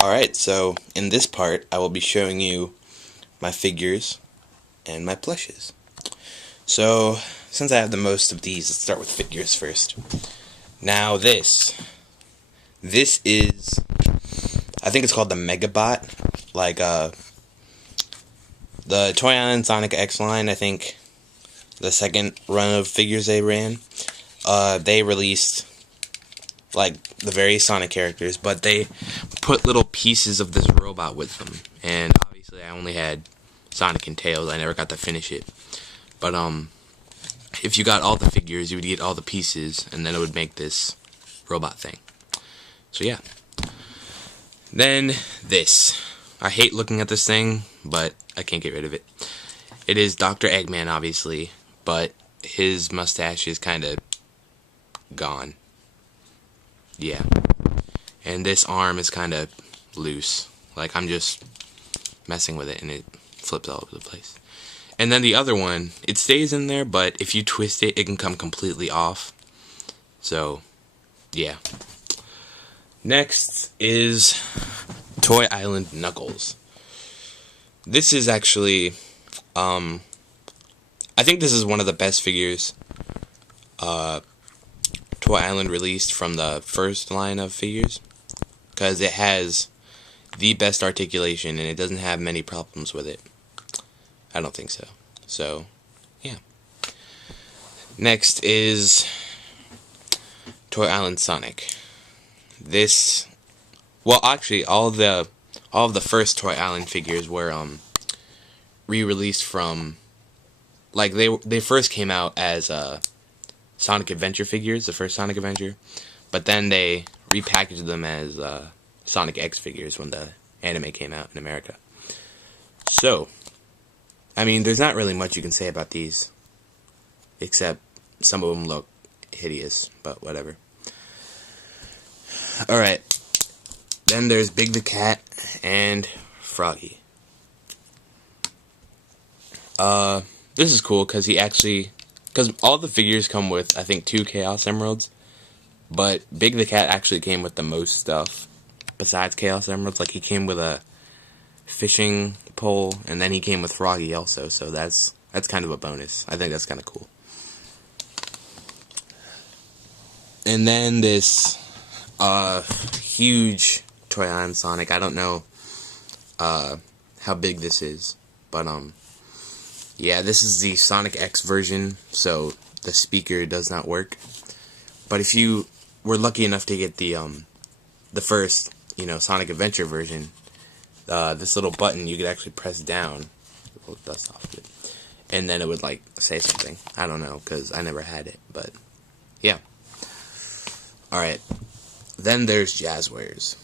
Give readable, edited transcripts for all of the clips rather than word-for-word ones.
Alright, so in this part, I will be showing you my figures and my plushes. So, since I have the most of these, let's start with figures first. Now this is, I think it's called the Megabot, like the Toy Island Sonic X line. I think the second run of figures they ran, they released like the various Sonic characters, but they put little pieces of this robot with them, and obviously I only had Sonic and Tails. I never got to finish it, but if you got all the figures, you would get all the pieces, and then it would make this robot thing. So yeah. Then this, I hate looking at this thing, but I can't get rid of it. It is Dr. Eggman, obviously, but his mustache is kind of gone. Yeah. And this arm is kind of loose. Like, I'm just messing with it and it flips all over the place. And then the other one, it stays in there, but if you twist it, it can come completely off. So, yeah. Next is Toy Island Knuckles. This is actually, I think this is one of the best figures Toy Island released from the first line of figures, because it has the best articulation and it doesn't have many problems with it. I don't think so. So, yeah. Next is Toy Island Sonic. This, well, actually, all of the first Toy Island figures were re-released from, like, they first came out as Sonic Adventure figures, the first Sonic Adventure, but then they repackaged them as Sonic X figures when the anime came out in America. So, I mean, there's not really much you can say about these, except some of them look hideous, but whatever. Alright, then there's Big the Cat and Froggy. This is cool because because all the figures come with, I think, 2 Chaos Emeralds, but Big the Cat actually came with the most stuff besides Chaos Emeralds. Like, he came with a fishing pole, and then he came with Froggy also, so that's kind of a bonus. I think that's kind of cool. And then this huge Toy Island Sonic. I don't know how big this is, but yeah, this is the Sonic X version, so the speaker does not work. But if you were lucky enough to get the first, Sonic Adventure version, this little button you could actually press down, pull the dust off of it, and then it would, like, say something. I don't know, because I never had it, but yeah. Alright, then there's Jazwares.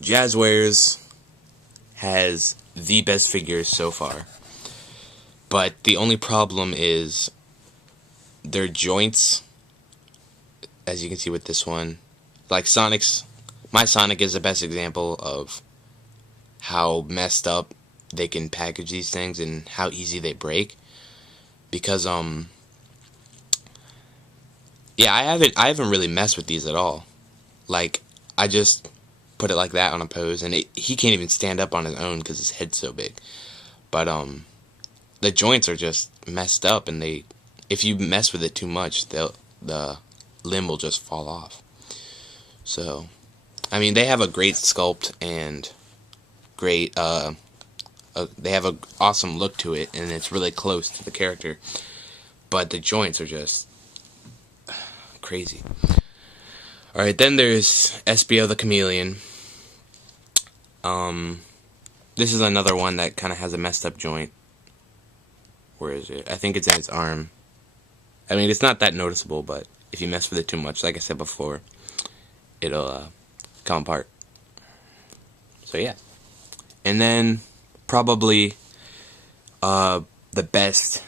Jazwares has the best figures so far, but the only problem is their joints, as you can see with this one. Like, my Sonic is the best example of how messed up they can package these things and how easy they break, because yeah, I haven't really messed with these at all. Like, I just put it like that on a pose, and he can't even stand up on his own because his head's so big. But the joints are just messed up, and if you mess with it too much, the limb will just fall off. So, I mean, they have a great sculpt and great they have an awesome look to it, and it's really close to the character. But the joints are just crazy. Alright, then there's SBO the Chameleon. This is another one that kind of has a messed up joint. Where is it? I think it's in its arm. I mean, it's not that noticeable, but if you mess with it too much, like I said before, it'll come apart. So yeah. And then probably the best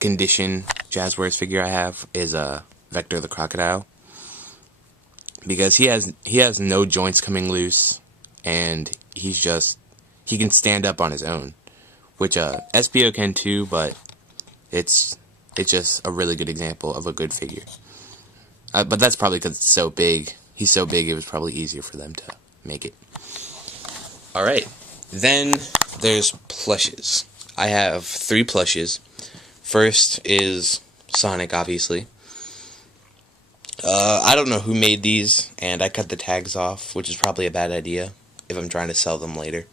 condition Jazwares figure I have is Vector the Crocodile, because he has no joints coming loose, and he can stand up on his own, which SBO can too, but it's just a really good example of a good figure. But that's probably because it's so big. He's so big, it was probably easier for them to make it. Alright, then there's plushes. I have 3 plushes. First is Sonic, obviously. I don't know who made these, and I cut the tags off, which is probably a bad idea if I'm trying to sell them later.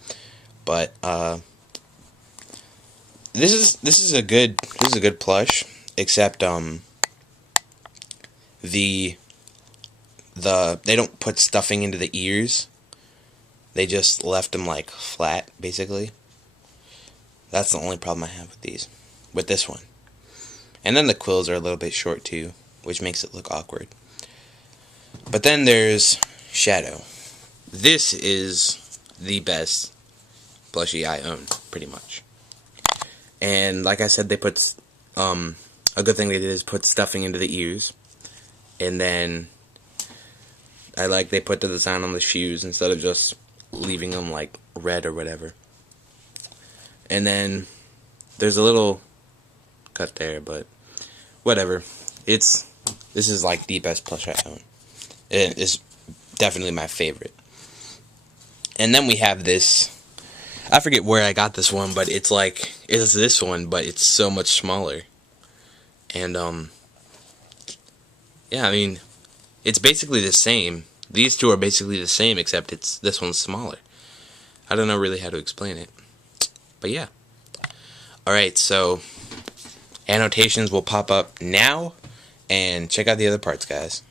But this is a good plush, except they don't put stuffing into the ears. They just left them like flat, basically. That's the only problem I have with this one. And then the quills are a little bit short too, which makes it look awkward. But then there's Shadow. This is the best plushie I own, pretty much. And like I said, they put a good thing they did is put stuffing into the ears, and then they put the design on the shoes instead of just leaving them like red or whatever. And then there's a little cut there, but whatever. This is like the best plush I own. It's definitely my favorite. And then we have this. I forget where I got this one, but it's this one, but it's so much smaller. And yeah, I mean, it's basically the same. These two are basically the same, except this one's smaller. I don't know really how to explain it, but yeah. Alright, so annotations will pop up now, and check out the other parts, guys.